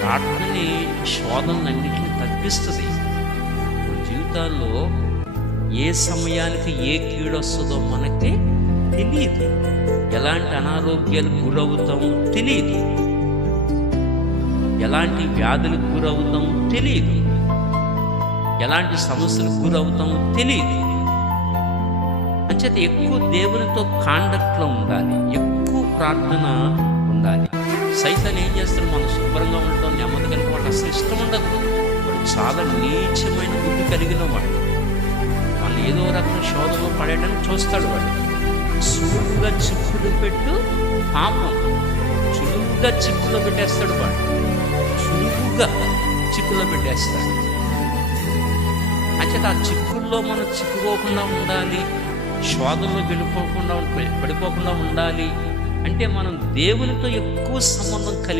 ప్రార్థనే శోధనలన్నిటిని తగ్గిస్తుంది. మన జీవితాల్లో ఏ సమయానికి ఏ కీడొస్తుందో మనకి తెలియదు. ఎలాంటి అనారోగ్యాలకు గురవుతామో తెలియదు. ఎలాంటి వ్యాధులకు గురవుతామో తెలియదు. ఎలాంటి సమస్యలకు గురవుతామో తెలియదు. అంచేత ఎక్కువ దేవునితో కాండక్ట్లో ఉండాలి, ఎక్కువ ప్రార్థన ఉండాలి. సైతాన్ ఏం చేస్తాడు? మనం శుభ్రంగా ఉండటం, నెమ్మది కలిగిన వాడు అసలు ఇష్టం ఉండదు. వాడు చాలా నీచమైన బుద్ధి కలిగిన వాడు. వాళ్ళు ఏదో రకం శోధనలో పడేయడానికి చూస్తాడు. వాడు సులువుగా చిక్కులు పెట్టు పాపం, సులువుగా చిక్కులో పెట్టేస్తాడు. వాడు సులువుగా చిక్కులో పెట్టేస్తాడు. అంచేత ఆ చిక్కుల్లో మనం చిక్కుకోకుండా ఉండాలి, శోధనలో పడిపోకుండా ఉండాలి అంటే మనం దేవునితో ఎక్కువ సంబంధం కలిగి